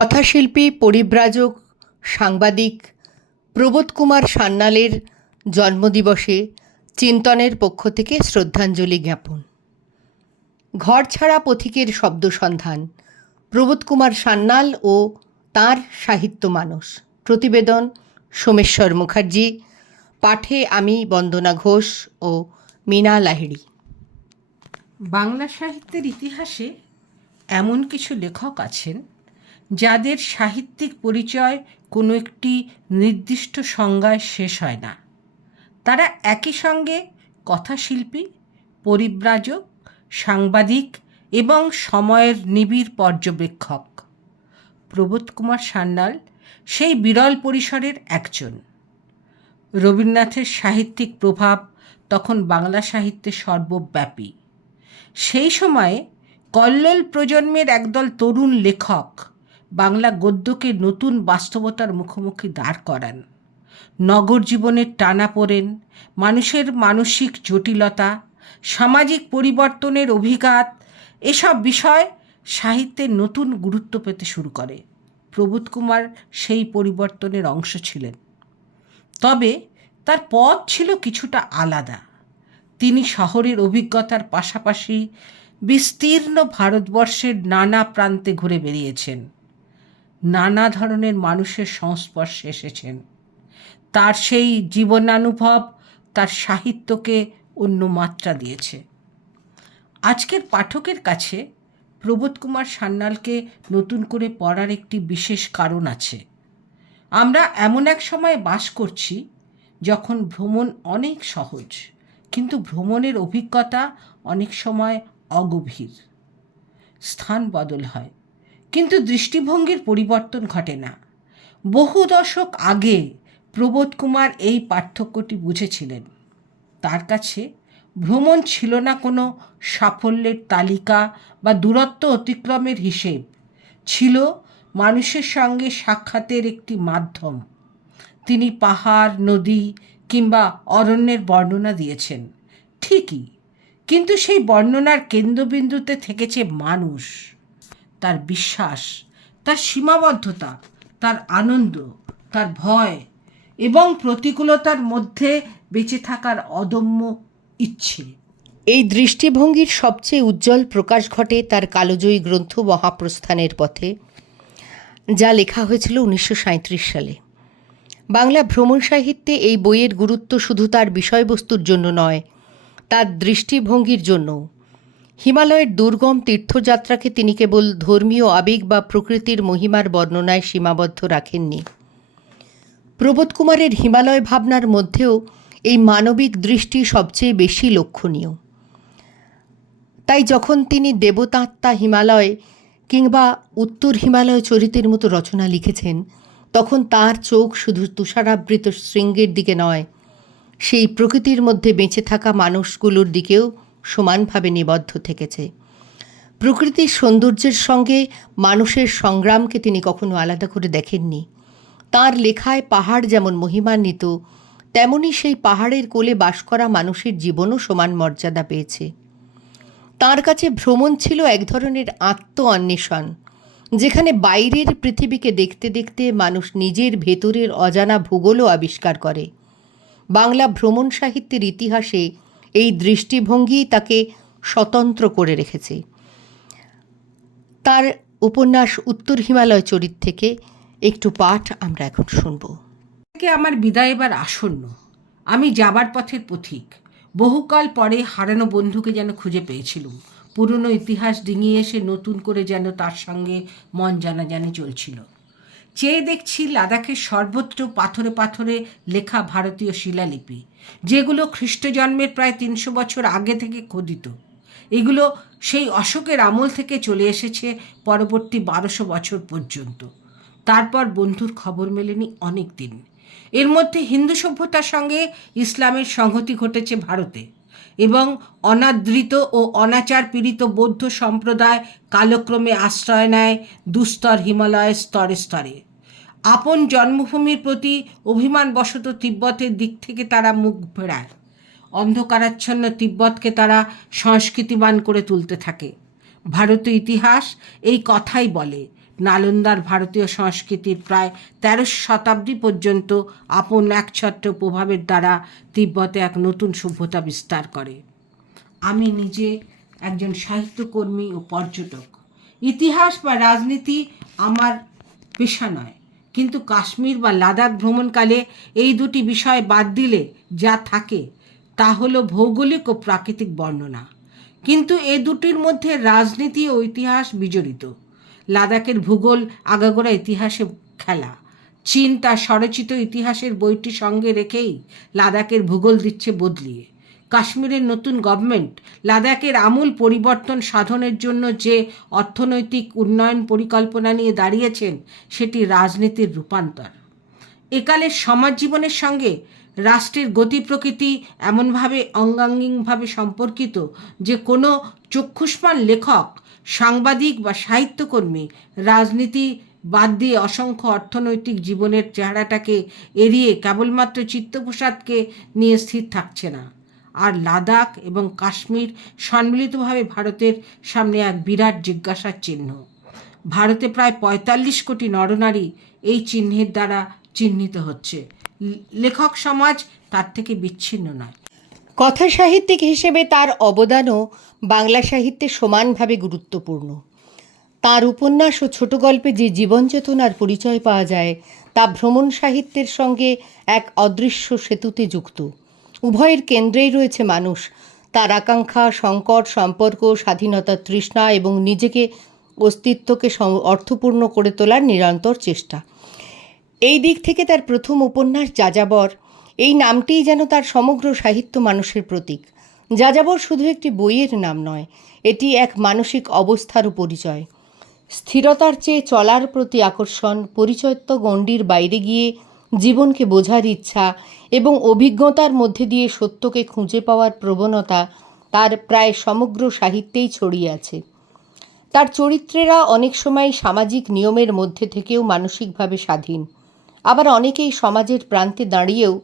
কথাশিল্পী, পরিব্রাজক, সাংবাদিক প্রবোধ কুমার সান্যালের জন্মদিবসে চিন্তনের পক্ষ থেকে শ্রদ্ধাঞ্জলি জ্ঞাপন। ঘর ছাড়া পথিকের শব্দসন্ধান, প্রবোধ কুমার সান্যাল ও তাঁর সাহিত্য মানস। প্রতিবেদন সোমেশ্বর মুখার্জি, পাঠে আমি বন্দনা ঘোষ ও মীনা লাহিড়ী। বাংলা সাহিত্যের ইতিহাসে এমন কিছু লেখক আছেন যাদের সাহিত্যিক পরিচয় কোনো একটি নির্দিষ্ট সংজ্ঞায় শেষ হয় না। তারা একই সঙ্গে কথাশিল্পী, পরিব্রাজক, সাংবাদিক এবং সময়ের নিবিড় পর্যবেক্ষক। প্রবোধ কুমার সান্যাল সেই বিরল পরিসরের একজন। রবীন্দ্রনাথের সাহিত্যিক প্রভাব তখন বাংলা সাহিত্যে সর্বব্যাপী। সেই সময়ে কল্লোল প্রজন্মের একদল তরুণ লেখক বাংলা গদ্যকে নতুন বাস্তবতার মুখোমুখি দাঁড় করান। নগর জীবনের টানাপোড়েন, মানুষের মানসিক জটিলতা, সামাজিক পরিবর্তনের অভিঘাত, এসব বিষয় সাহিত্যের নতুন গুরুত্ব পেতে শুরু করে। প্রবোধ কুমার সেই পরিবর্তনের অংশ ছিলেন। তবে তার পথ ছিল কিছুটা আলাদা। তিনি শহরের অভিজ্ঞতার পাশাপাশি বিস্তীর্ণ ভারতবর্ষের নানা প্রান্তে ঘুরে বেরিয়েছেন, নানা ধরনের মানুষের সংস্পর্শে এসেছেন। তার সেই জীবনানুভব তার সাহিত্যকে অন্য মাত্রা দিয়েছে। আজকের পাঠকের কাছে প্রবোধ কুমার সান্যালকে নতুন করে পড়ার একটি বিশেষ কারণ আছে। আমরা এমন এক সময়ে বাস করছি যখন ভ্রমণ অনেক সহজ, কিন্তু ভ্রমণের অভিজ্ঞতা অনেক সময় অগভীর। স্থান বদল হয়, কিন্তু দৃষ্টিভঙ্গির পরিবর্তন ঘটে না। বহু দশক আগে প্রবোধ কুমার এই পার্থক্যটি বুঝেছিলেন। তার কাছে ভ্রমণ ছিল না কোনো সাফল্যের তালিকা বা দূরত্ব অতিক্রমের হিসেব, ছিল মানুষের সঙ্গে সাক্ষাতের একটি মাধ্যম। তিনি পাহাড়, নদী কিংবা অরণ্যের বর্ণনা দিয়েছেন ঠিকই, কিন্তু সেই বর্ণনার কেন্দ্রবিন্দুতে থেকেছে মানুষ, তার বিশ্বাস, তার সীমাবদ্ধতা, তার আনন্দ, তার ভয় এবং প্রতিকূলতার মধ্যে বেঁচে থাকার অদম্য ইচ্ছে। এই দৃষ্টিভঙ্গির সবচেয়ে উজ্জ্বল প্রকাশ ঘটে তার কালজয়ী গ্রন্থ মহাপ্রস্থানের পথে, যা লেখা হয়েছিল 1937 সালে। বাংলা ভ্রমণ সাহিত্যে এই বইয়ের গুরুত্ব শুধু তার বিষয়বস্তুর জন্য নয়, তার দৃষ্টিভঙ্গির জন্য। হিমালয়ের দুর্গম তীর্থযাত্রাকে তিনি কেবল ধর্মীয় আবেগ বা প্রকৃতির মহিমার বর্ণনায় সীমাবদ্ধ রাখেননি। প্রবোধ কুমারের হিমালয় ভাবনার মধ্যেও এই মানবিক দৃষ্টি সবচেয়ে বেশি লক্ষণীয়। তাই যখন তিনি দেবতাত্মা হিমালয় কিংবা উত্তর হিমালয় চরিতের মতো রচনা লিখেছেন, তখন তার চোখ শুধু তুষারাবৃত শৃঙ্গের দিকে নয়, সেই প্রকৃতির মধ্যে বেঁচে থাকা মানুষগুলোর দিকেও সমানভাবে নিবদ্ধ থেকেছে। প্রকৃতির সৌন্দর্যের সঙ্গে মানুষের সংগ্রামকে তিনি কখনো আলাদা করে দেখেননি। তাঁর লেখায় পাহাড় যেমন মহিমান্বিত, তেমনি সেই পাহাড়ের কোলে বাস করা মানুষের জীবনও সমান মর্যাদা পেয়েছে। তাঁর কাছে ভ্রমণ ছিল এক ধরনের আত্ম অন্বেষণ, যেখানে বাইরের পৃথিবীকে দেখতে দেখতে মানুষ নিজের ভেতরের অজানা ভূগোলও আবিষ্কার করে। বাংলা ভ্রমণ সাহিত্যের ইতিহাসে এই দৃষ্টিভঙ্গি তাকে স্বতন্ত্র করে রেখেছে। তার উপন্যাস উত্তর হিমালয় চরিত থেকে একটু পাঠ আমরা এখন শুনব। আমার বিদায় এবার আসন্ন। আমি যাবার পথের পথিক। বহুকাল পরে হারানো বন্ধুকে যেন খুঁজে পেয়েছিলুম। পুরনো ইতিহাস ডিঙিয়ে এসে নতুন করে যেন তার সঙ্গে মন জানাজানি চলছিল। চেয়ে দেখছি লাদাখের সর্বত্র পাথরে পাথরে লেখা ভারতীয় শিলালিপি, যেগুলো খ্রিস্টজন্মের প্রায় 300 বছর আগে থেকে খোদিত। এগুলো সেই অশোকের আমল থেকে চলে এসেছে পরবর্তী 1200 বছর পর্যন্ত। তারপর বন্ধুর খবর মেলেনি অনেক দিন। এর মধ্যে হিন্দু সভ্যতার সঙ্গে ইসলামের সংহতি ঘটেছে ভারতে, এবং অনাদৃত ও অনাচার পীড়িত বৌদ্ধ সম্প্রদায় কালক্রমে আশ্রয় নেয় দুস্তর হিমালয়ের স্তরে স্তরে। আপন জন্মভূমির প্রতি অভিমানবশত তিব্বতের দিক থেকে তারা মুখ ফেরায়। অন্ধকারাচ্ছন্ন তিব্বতকে তারা সংস্কৃতিবান করে তুলতে থাকে। ভারতীয় ইতিহাস এই কথাই বলে, নালন্দার ভারতীয় সংস্কৃতির প্রায় 13 শতাব্দী পর্যন্ত আপন একছত্র প্রভাবের দ্বারা তিব্বতে এক নতুন সভ্যতা বিস্তার করে। আমি নিজে একজন সাহিত্যকর্মী ও পর্যটক। ইতিহাস বা রাজনীতি আমার পেশা নয়, কিন্তু কাশ্মীর বা লাদাখ ভ্রমণকালে এই দুটি বিষয় বাদ দিলে যা থাকে তা হলো ভৌগোলিক ও প্রাকৃতিক বর্ণনা। কিন্তু এ দুটির মধ্যে রাজনীতি ও ইতিহাস বিজড়িত। লাদাখের ভূগোল আগাগোড়া ইতিহাসে খেলা। চীন তার স্বরচিত ইতিহাসের বইটি সঙ্গে রেখেই লাদাখের ভূগোল দিচ্ছে বদলিয়ে। কাশ্মীরের নতুন গভর্নমেন্ট লাদাখের আমূল পরিবর্তন সাধনের জন্য যে অর্থনৈতিক উন্নয়ন পরিকল্পনা নিয়ে দাঁড়িয়েছেন সেটি রাজনীতির রূপান্তর। একালের সমাজ জীবনের সঙ্গে রাষ্ট্রের গতি প্রকৃতি এমনভাবে অঙ্গাঙ্গিকভাবে সম্পর্কিত যে কোনো চক্ষুষ্মান লেখক, সাংবাদিক বা সাহিত্যকর্মী রাজনীতি বাদ দিয়ে অসংখ্য অর্থনৈতিক জীবনের চেহারাটাকে এড়িয়ে কেবলমাত্র চিত্তপ্রসাদকে নিয়ে স্থির থাকছে না। আর লাদাখ এবং কাশ্মীর সম্মিলিতভাবে ভারতের সামনে এক বিরাট জিজ্ঞাসার চিহ্ন। ভারতে প্রায় 45 কোটি নরনারী এই চিহ্নের দ্বারা চিহ্নিত হচ্ছে। লেখক সমাজ তার থেকে বিচ্ছিন্ন নয়। কথা সাহিত্যিক হিসেবে তার অবদানও বাংলা সাহিত্যে সমানভাবে গুরুত্বপূর্ণ। তার উপন্যাস ও ছোট গল্পে যে জীবন চেতনার পরিচয় পাওয়া যায় তা ভ্রমণ সাহিত্যের সঙ্গে এক অদৃশ্য সেতুতে যুক্ত। উভয়ের কেন্দ্রেই রয়েছে মানুষ, তার আকাঙ্ক্ষা, সংকট, সম্পর্ক, স্বাধীনতার তৃষ্ণা এবং নিজেকে অস্তিত্বকে অর্থপূর্ণ করে তোলার নিরন্তর চেষ্টা। এই দিক থেকে তার প্রথম উপন্যাস যাযাবর, এই নামটিই যেন তার সমগ্র সাহিত্য মানুষের প্রতীক। যাযাবর শুধু একটি বইয়ের নাম নয়, এটি এক মানসিক অবস্থারও পরিচয়। স্থিরতার চেয়ে চলার প্রতি আকর্ষণ, পরিচয়ত্ব গণ্ডির বাইরে গিয়ে জীবনকে বোঝার ইচ্ছা এবং অভিজ্ঞতার মধ্যে দিয়ে সত্যকে খুঁজে পাওয়ার প্রবণতা তার প্রায় সমগ্র সাহিত্যেই ছড়িয়ে আছে। তার চরিত্রেরা অনেক সময় সামাজিক নিয়মের মধ্যে থেকেও মানসিকভাবে স্বাধীন, আবার অনেকেই সমাজের প্রান্তে দাঁড়িয়েও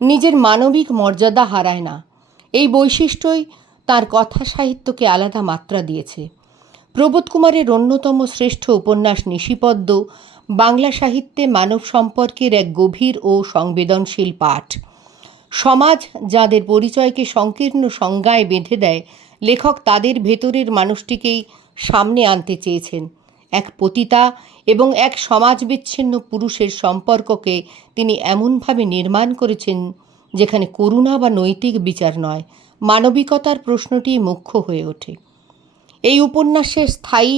নিজের মানবিক মর্যাদা হারায় না। এই বৈশিষ্ট্যই তার কথা সাহিত্যকে আলাদা মাত্রা দিয়েছে। প্রবোধ কুমারের অন্যতম শ্রেষ্ঠ উপন্যাস নিশিপদ্ম বাংলা সাহিত্যে মানব সম্পর্কের এক গভীর ও সংবেদনশীল পাঠ। সমাজ যাদের পরিচয়কে সংকীর্ণ সংজ্ঞায় বেঁধে দেয়, লেখক তাদের ভেতরের মানুষটিকেই সামনে আনতে চেয়েছেন। এক পতিতা এবং এক সমাজবিচ্ছিন্ন পুরুষের সম্পর্ককে তিনি এমনভাবে নির্মাণ করেছেন যেখানে করুণা বা নৈতিক বিচার নয়, মানবিকতার প্রশ্নটি মুখ্য হয়ে ওঠে। এই উপন্যাসের স্থায়ী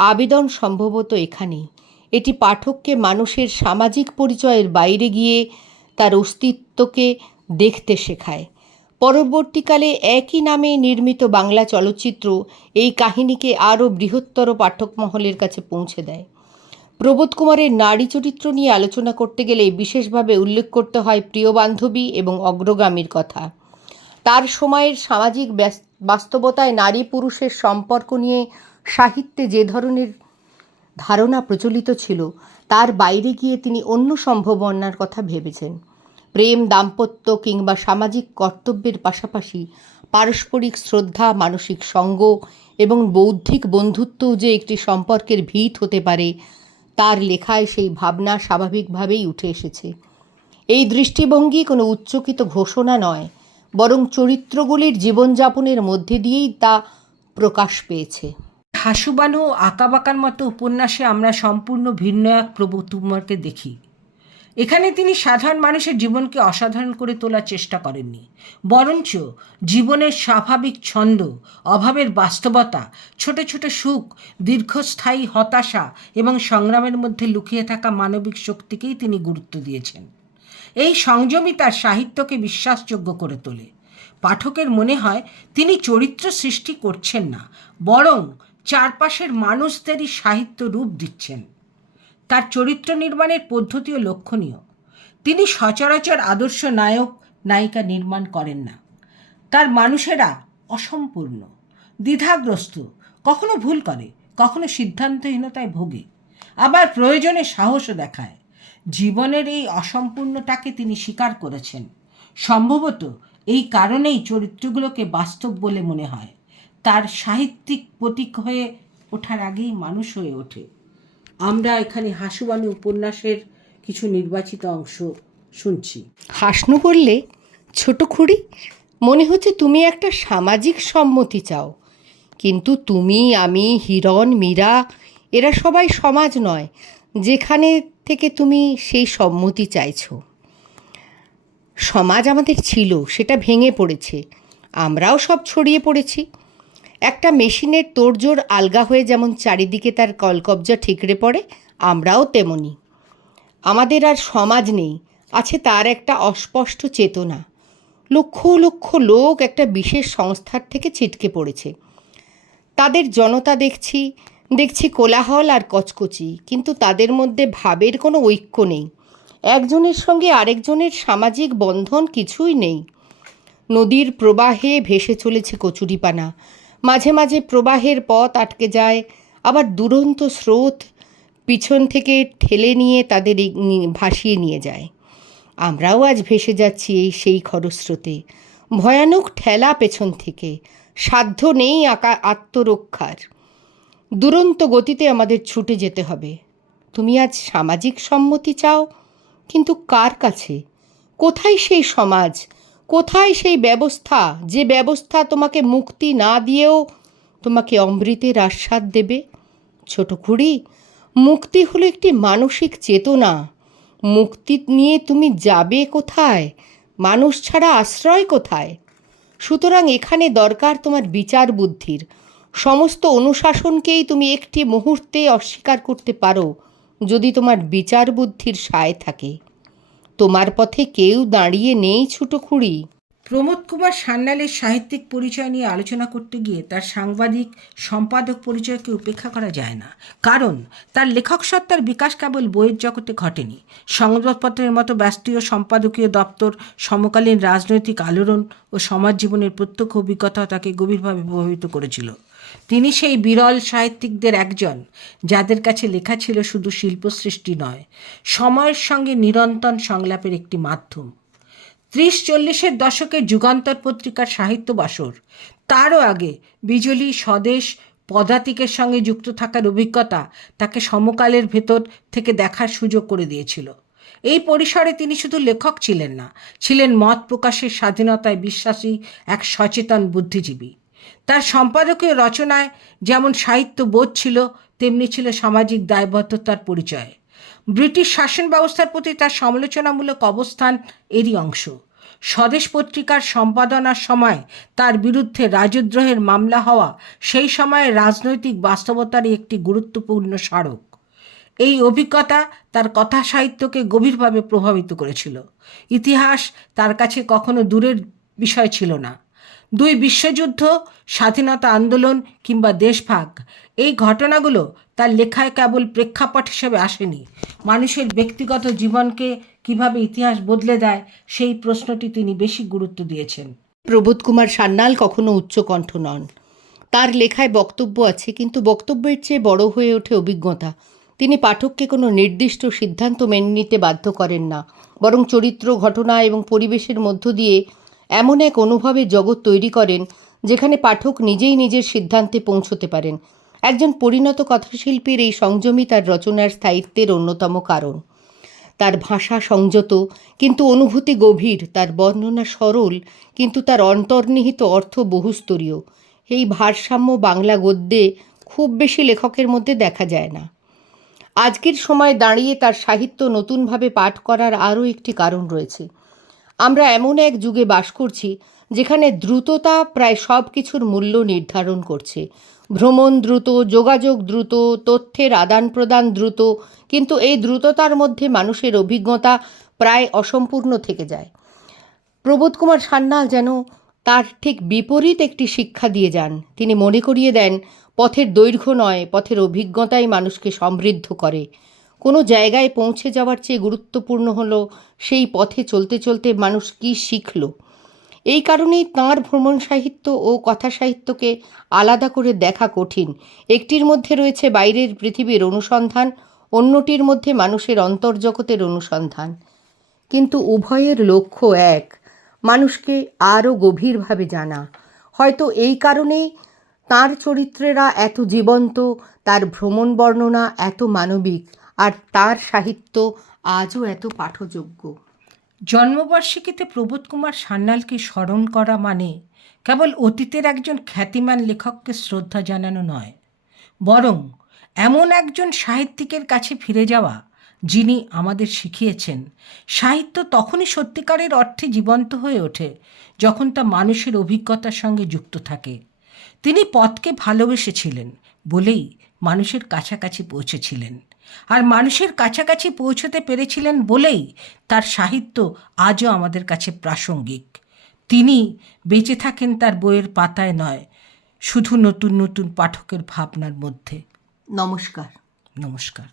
আবেদন সম্ভবত এখানেই। এটি পাঠককে মানুষের সামাজিক পরিচয়ের বাইরে গিয়ে তার অস্তিত্বকে দেখতে শেখায়। পরবর্তীকালে একই নামে নির্মিত বাংলা চলচ্চিত্র এই কাহিনীকে আরও বৃহত্তর পাঠক মহলের কাছে পৌঁছে দেয়। প্রবোধ কুমারের নারী চরিত্র নিয়ে আলোচনা করতে গেলে বিশেষভাবে উল্লেখ করতে হয় প্রিয় বান্ধবী এবং অগ্রগামীর কথা। তার সময়ের সামাজিক বাস্তবতায় নারী পুরুষের সম্পর্ক নিয়ে সাহিত্যে যে ধরনের ধারণা প্রচলিত ছিল তার বাইরে গিয়ে তিনি অন্য সম্ভাবনার কথা ভেবেছেন। প্রেম, দাম্পত্য কিংবা সামাজিক কর্তব্যের পাশাপাশি পারস্পরিক শ্রদ্ধা, মানসিক সঙ্গ এবং বৌদ্ধিক বন্ধুত্বও যে একটি সম্পর্কের ভিত হতে পারে, তার লেখায় সেই ভাবনা স্বাভাবিকভাবেই উঠে এসেছে। এই দৃষ্টিভঙ্গি কোনো উচ্চকিত ঘোষণা নয়, বরং চরিত্রগুলির জীবনযাপনের মধ্যে দিয়েই তা প্রকাশ পেয়েছে। হাসুবানু ও আঁকাবাঁকার মতো উপন্যাসে আমরা সম্পূর্ণ ভিন্ন এক প্রবোধ কুমারকে দেখি। এখানে তিনি সাধারণ মানুষের জীবনকে অসাধারণ করে তোলার চেষ্টা করেননি, বরঞ্চ জীবনের স্বাভাবিক ছন্দ, অভাবের বাস্তবতা, ছোট ছোট সুখ, দীর্ঘস্থায়ী হতাশা এবং সংগ্রামের মধ্যে লুকিয়ে থাকা মানবিক শক্তিকেই তিনি গুরুত্ব দিয়েছেন। এই সংযমই তার সাহিত্যকে বিশ্বাসযোগ্য করে তোলে। পাঠকের মনে হয় তিনি চরিত্র সৃষ্টি করছেন না, বরং চারপাশের মানুষদেরই সাহিত্য রূপ দিচ্ছেন। তার চরিত্র নির্মাণের পদ্ধতিও লক্ষণীয়। তিনি সচরাচর আদর্শ নায়ক নায়িকা নির্মাণ করেন না। তার মানুষেরা অসম্পূর্ণ, দ্বিধাগ্রস্ত, কখনো ভুল করে, কখনো সিদ্ধান্তহীনতায় ভোগে, আবার প্রয়োজনে সাহসও দেখায়। জীবনের এই অসম্পূর্ণতাকে তিনি স্বীকার করেছেন। সম্ভবত এই কারণেই চরিত্রগুলোকে বাস্তব বলে মনে হয়। তার সাহিত্যিক প্রতীক হয়ে ওঠার আগেই মানুষ হয়ে ওঠে। আমরা এখানে হাসুবাণী উপন্যাসের কিছু নির্বাচিত অংশ শুনছি। হাসনু বললে, ছোট খুড়ি, মনে হচ্ছে তুমি একটা সামাজিক সম্মতি চাও, কিন্তু তুমি, আমি, হিরণ, মীরা এরা সবাই সমাজ নয় যেখানে থেকে তুমি সেই সম্মতি চাইছো। সমাজ আমাদের ছিল, সেটা ভেঙে পড়েছে, আমরাও সব ছড়িয়ে পড়েছি। একটা মেশিনের তোড়জোড় আলগা হয়ে যেমন চারিদিকে তার কলকবজা ঠিকরে পড়ে, আমরাও তেমনি। আমাদের আর সমাজ নেই, আছে তার একটা অস্পষ্ট চেতনা। লক্ষ লক্ষ লোক একটা বিশেষ সংস্থার থেকে ছিটকে পড়েছে। তাদের জনতা দেখছি কোলাহল আর কচকচি, কিন্তু তাদের মধ্যে ভাবের কোনো ঐক্য নেই। একজনের সঙ্গে আরেকজনের সামাজিক বন্ধন কিছুই নেই। নদীর প্রবাহে ভেসে চলেছে কচুরিপানা, মাঝে মাঝে প্রবাহের পথ আটকে যায়, আবার দুরন্ত স্রোত পিছন থেকে ঠেলে নিয়ে তাদের ভাসিয়ে নিয়ে যায়। আমরাও আজ ভেসে যাচ্ছি এই সেই খরস্রোতে, ভয়ানক ঠেলা পেছন থেকে, সাধ্য নেই আত্মরক্ষার। দুরন্ত গতিতে আমাদের ছুটে যেতে হবে। তুমি আজ সামাজিক সম্মতি চাও, কিন্তু কার কাছে? কোথায় সেই সমাজ, কোথায় সেই ব্যবস্থা, যে ব্যবস্থা তোমাকে মুক্তি না দিয়েও তোমাকে অমৃতের আস্বাদ দেবে? ছোট খুড়ি, মুক্তি হলো একটি মানসিক চেতনা। মুক্তি নিয়ে তুমি যাবে কোথায়? মানুষ ছাড়া আশ্রয় কোথায়? সুতরাং এখানে দরকার তোমার বিচার বুদ্ধির। সমস্ত অনুশাসনকেই তুমি একটি মুহূর্তে অস্বীকার করতে পারো যদি তোমার বিচার বুদ্ধির সায় থাকে। তোমার পথে কেউ দাঁড়িয়ে নেই ছোট খুড়ি। প্রমোদ কুমার সান্যালের সাহিত্যিক পরিচয় নিয়ে আলোচনা করতে গিয়ে তার সাংবাদিক সম্পাদক পরিচয়কে উপেক্ষা করা যায় না, কারণ তার লেখক সত্তার বিকাশ কেবল বইয়ের জগতে ঘটেনি। সংবাদপত্রের মতো ব্যস্তীয় সম্পাদকীয় দপ্তর, সমকালীন রাজনৈতিক আলোড়ন ও সমাজ জীবনের প্রত্যক্ষ অভিজ্ঞতা তাকে গভীরভাবে প্রভাবিত করেছিল। তিনি সেই বিরল সাহিত্যিকদের একজন যাদের কাছে লেখা ছিল শুধু শিল্পসৃষ্টি নয়, সময়ের সঙ্গে নিরন্তর সংলাপের একটি মাধ্যম। 30-40-এর দশকে যুগান্তর পত্রিকার সাহিত্য বাসর, তারও আগে বিজলি, স্বদেশ, পদাতিকের সঙ্গে যুক্ত থাকার অভিজ্ঞতা তাকে সমকালের ভেতর থেকে দেখার সুযোগ করে দিয়েছিল। এই পরিসরে তিনি শুধু লেখক ছিলেন না, ছিলেন মত প্রকাশের স্বাধীনতায় বিশ্বাসী এক সচেতন বুদ্ধিজীবী। তার সম্পাদকীয় রচনায় যেমন সাহিত্য বোধ ছিল, তেমনি ছিল সামাজিক দায়বদ্ধতার পরিচয়। ব্রিটিশ শাসন ব্যবস্থার প্রতি তার সমালোচনামূলক অবস্থান এরই অংশ। স্বদেশ পত্রিকার সম্পাদনার সময় তার বিরুদ্ধে রাজদ্রোহের মামলা হওয়া সেই সময়ের রাজনৈতিক বাস্তবতারই একটি গুরুত্বপূর্ণ স্মারক। এই অভিজ্ঞতা তার কথা সাহিত্যকে গভীরভাবে প্রভাবিত করেছিল। ইতিহাস তার কাছে কখনো দূরের বিষয় ছিল না। 2 বিশ্বযুদ্ধ, স্বাধীনতা আন্দোলন কিংবা দেশভাগ, এই ঘটনাগুলো তার লেখায় কেবল প্রেক্ষাপট হিসেবে আসেনি। মানুষের ব্যক্তিগত জীবনকে কিভাবে ইতিহাস বদলে দেয় সেই প্রশ্নটি তিনি বেশি গুরুত্ব দিয়েছেন। প্রবোধ কুমার সান্যাল কখনো উচ্চকণ্ঠ নন। তার লেখায় বক্তব্য আছে, কিন্তু বক্তব্যের চেয়ে বড় হয়ে ওঠে অভিজ্ঞতা। তিনি পাঠককে কোনো নির্দিষ্ট সিদ্ধান্ত মেনে নিতে বাধ্য করেন না, বরং চরিত্র, ঘটনা এবং পরিবেশের মধ্য দিয়ে এমন এক অনুভবের জগৎ তৈরি করেন যেখানে পাঠক নিজেই নিজের সিদ্ধান্তে পৌঁছতে পারেন। একজন পরিণত কথাশিল্পীর এই সংযমই তার রচনার স্থায়িত্বের অন্যতম কারণ। তার ভাষা সংযত কিন্তু অনুভূতি গভীর, তার বর্ণনা সরল কিন্তু তার অন্তর্নিহিত অর্থ বহুস্তরীয়। এই ভারসাম্য বাংলা গদ্যে খুব বেশি লেখকের মধ্যে দেখা যায় না। আজকের সময় দাঁড়িয়ে তার সাহিত্য নতুনভাবে পাঠ করার আরও একটি কারণ রয়েছে। আমরা এমন এক যুগে বাস করছি যেখানে দ্রুততা প্রায় সব কিছুর মূল্য নির্ধারণ করছে। ভ্রমণ দ্রুত, যোগাযোগ দ্রুত, তথ্যের আদান প্রদান দ্রুত, কিন্তু এই দ্রুততার মধ্যে মানুষের অভিজ্ঞতা প্রায় অসম্পূর্ণ থেকে যায়। প্রবোধ কুমার সান্যাল যেন তার ঠিক বিপরীত একটি শিক্ষা দিয়ে যান। তিনি মনে করিয়ে দেন, পথের দৈর্ঘ্য নয়, পথের অভিজ্ঞতাই মানুষকে সমৃদ্ধ করে। কোনো জায়গায় পৌঁছে যাওয়ার চেয়ে গুরুত্বপূর্ণ হলো সেই পথে চলতে চলতে মানুষ কী শিখল। এই কারণেই তাঁর ভ্রমণ সাহিত্য ও কথা সাহিত্যকে আলাদা করে দেখা কঠিন। একটির মধ্যে রয়েছে বাইরের পৃথিবীর অনুসন্ধান, অন্যটির মধ্যে মানুষের অন্তর্জগতের অনুসন্ধান, কিন্তু উভয়ের লক্ষ্য এক, মানুষকে আরও গভীরভাবে জানা। হয়তো এই কারণেই তার চরিত্রেরা এত জীবন্ত, তার ভ্রমণ বর্ণনা এত মানবিক, আর তার সাহিত্য আজও এত পাঠযোগ্য। জন্মবার্ষিকীতে প্রবোধ কুমার সান্যালকে স্মরণ করা মানে কেবল অতীতের একজন খ্যাতিমান লেখককে শ্রদ্ধা জানানো নয়, বরং এমন একজন সাহিত্যিকের কাছে ফিরে যাওয়া যিনি আমাদের শিখিয়েছেন সাহিত্য তখনই সত্যিকারের অর্থে জীবন্ত হয়ে ওঠে যখন তা মানুষের অভিজ্ঞতার সঙ্গে যুক্ত থাকে। তিনি পথকে ভালোবেসেছিলেন বলেই মানুষের কাছাকাছি পৌঁছেছিলেন, আর মানুষের কাছাকাছি পৌঁছতে পেরেছিলেন বলেই তার সাহিত্য আজও আমাদের কাছে প্রাসঙ্গিক। তিনি বেঁচে থাকেন তার বইয়ের পাতায় নয়, শুধু নতুন নতুন পাঠকের ভাবনার মধ্যে। নমস্কার। নমস্কার।